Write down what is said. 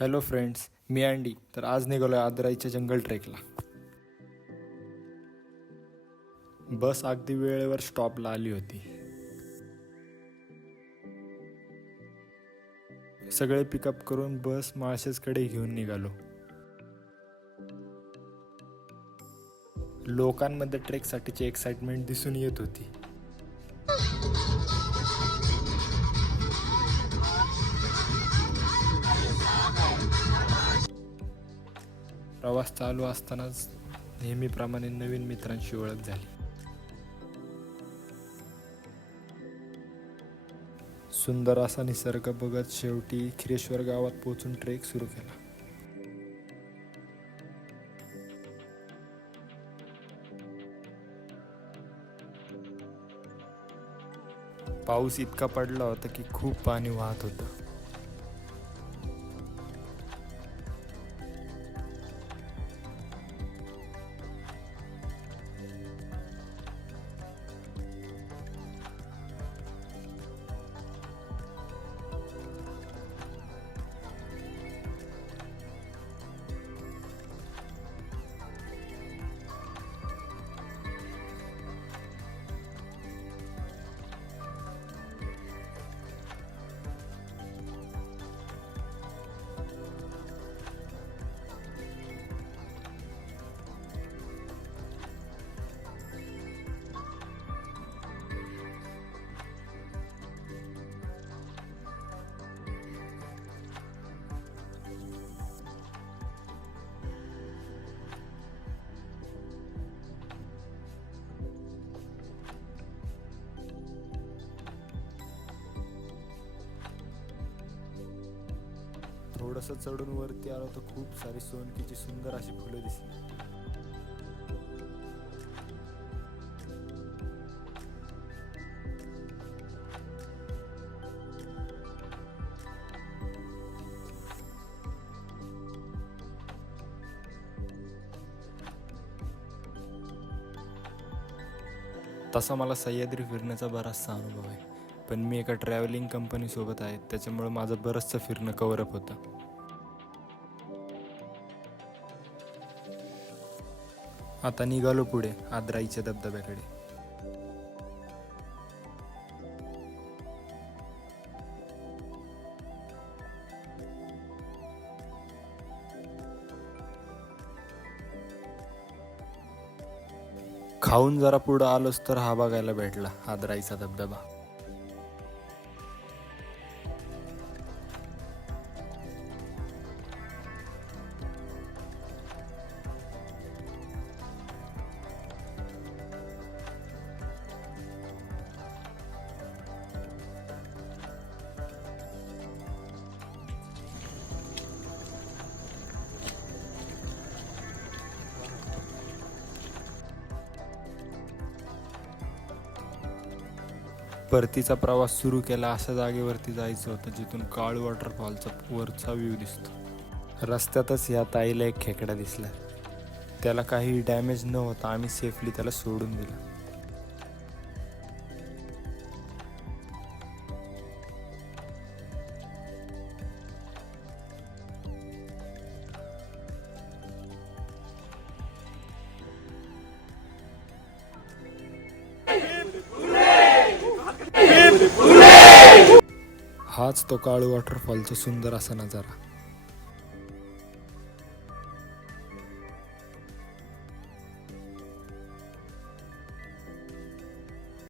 Hello friends, मी Andy. तर आज निघालो आहे आदराईच्या जंगल ट्रेकला. बस अगदी वेळेवर स्टॉपला आली होती. सगळे पिकअप करून बस माळशेजकडे घेऊन निघालो. लोकांमध्ये ट्रेकसाठीची एक्साइटमेंट दिसून येत होती. प्रवास चालू असतानाच नेहमीप्रमाणे नवीन मित्रांशी ओळख झाली. सुंदर असा निसर्ग बघत शेवटी खिरेश्वर गावात पोहोचून ट्रेक सुरू केला. पाऊस इतका पडला होता की खूप पाणी वाहत होतं. थोडंसं चढून वरती आलो तर खूप सारी सोनकीची सुंदर अशी फुलं दिसली. तसा मला सह्याद्री फिरण्याचा बराचसा अनुभव आहे, पण मी एका ट्रॅव्हलिंग कंपनी सोबत आहे, त्याच्यामुळे माझं बरंचसं फिरणं कव्हरअप होतं. आता निघालो पुढे आदराईच्या धबधब्याकडे. खाऊन जरा पुढं आलोच तर हा बघायला भेटला आदराईचा धबधबा. परतीचा प्रवास सुरू केला. अशा जागेवरती जायचं होतं जिथून काळू वॉटरफॉलचा वरचा व्ह्यू दिसतो. रस्त्यातच या ताईला एक खेकडा दिसला. त्याला काही डॅमेज न होता आम्ही सेफली त्याला सोडून दिलं. हाच तो काळू वॉटरफॉलचा सुंदर असा नजारा.